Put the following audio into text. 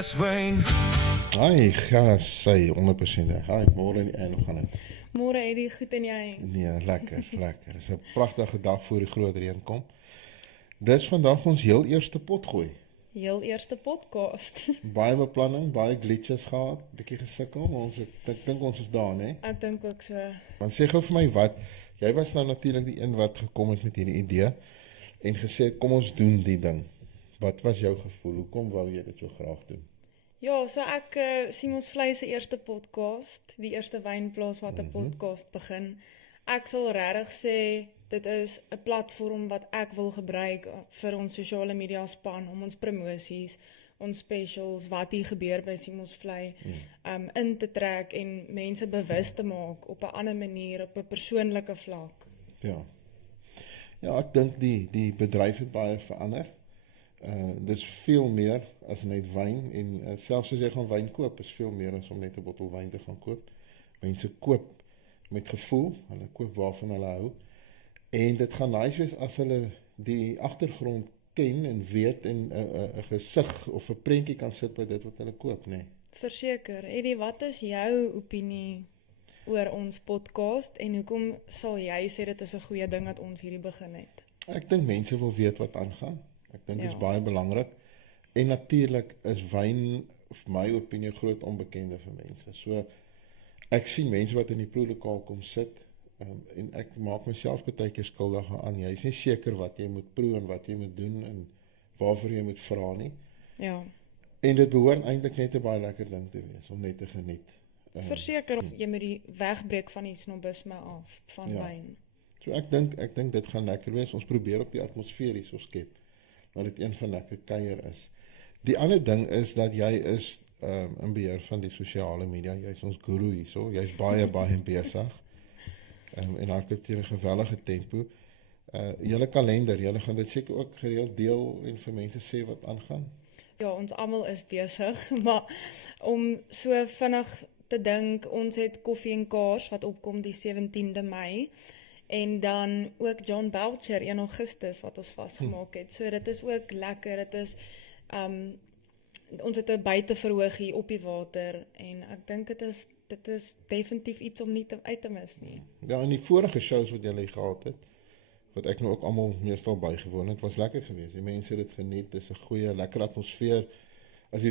glas wyn. Ai, gas, sy 100% reg. Ai, môre in die einde gaan dit. Môre Eddie, goed en jy? Nee, lekker, lekker. Dit is 'n pragtige dag voor die groot reën kom. Dis vandag ons heel eerste potgooi. Heel eerste podcast. Baie beplanning, baie glitches gehad, bietjie gesukkel, maar ek dink ons is daar, né? Ek dink ook so. Want sê gou vir my wat, jy was nou natuurlik die een wat gekom het met hierdie idee en gesê het, kom ons doen die ding. Wat was jou gevoel? Hoekom wou jy dit so graag doen? Ja, so ek Simons Vlei se eerste podcast, die eerste wynplaas wat 'n podcast begin. Ek sal regtig sê dit is 'n platform wat ek wil gebruik vir ons sosiale media span om ons promosies, ons specials, wat hier gebeur by Simons Vlei, in te trek en mense bewus te maak op 'n ander manier, op 'n persoonlike vlak. Ja. Ja, ek dink die bedryf het baie verander. Dis veel meer as net wyn en selfs as jy gaan wyn koop, is veel meer as om net 'n bottel wyn te gaan koop. Mense koop met gevoel, hulle koop waarvan hulle hou. En dit gaan nice wees as hulle die agtergrond ken en weet en 'n gesig of 'n prentjie kan sit by dit wat hulle koop, nê. Verseker. Eddie, wat is jou opinie oor ons podcast en hoekom sal jy sê dit is 'n goeie ding dat ons hierdie begin het? Ek dink mense wil weet wat aangaan. Ek dink dit is Ja. baie belangrik. En natuurlik is wyn, vir my opinie, groot onbekende vir mense. So ek sien mense wat in die proelokaal kom sit en ek maak myself baie keer skuldig aan. Jy is nie seker wat jy moet proe en wat jy moet doen en waarvoor jy moet vra nie. Ja. En dit behoort eintlik net 'n baie lekker ding te wees om net te geniet. Verseker of jy moet die wegbreek van die snobisme af van Ja. wyn. So ek dink dit gaan lekker wees. Ons probeer op die atmosfeer hierso skep. Dat dit een van lekker kuier is. Die ander ding is dat jy is in beheer van die sosiale media. Jy's ons guru hierso. Jy's baie besig. En hardloop teen 'n geweldige tempo. Julle kalender, julle gaan dit seker ook gereeld deel en vir mense sê wat aangaan. Ja, ons almal is besig, maar om so vinnig te dink, ons het Koffie en Kaars wat opkom die 17de Mei en dan ook John Belcher 1 Augustus wat ons vasgemaak het. So dit is ook lekker. Dit is ons het 'n buiteverhoogie op die water en ek dink dit is definitief iets om nie uit te mis nie. Ja, en die vorige shows wat julle gehad het, wat ek nou ook almal meestal bygewoon het, was lekker geweest. Die mense het dit geniet. Dis 'n goeie, lekker atmosfeer. As die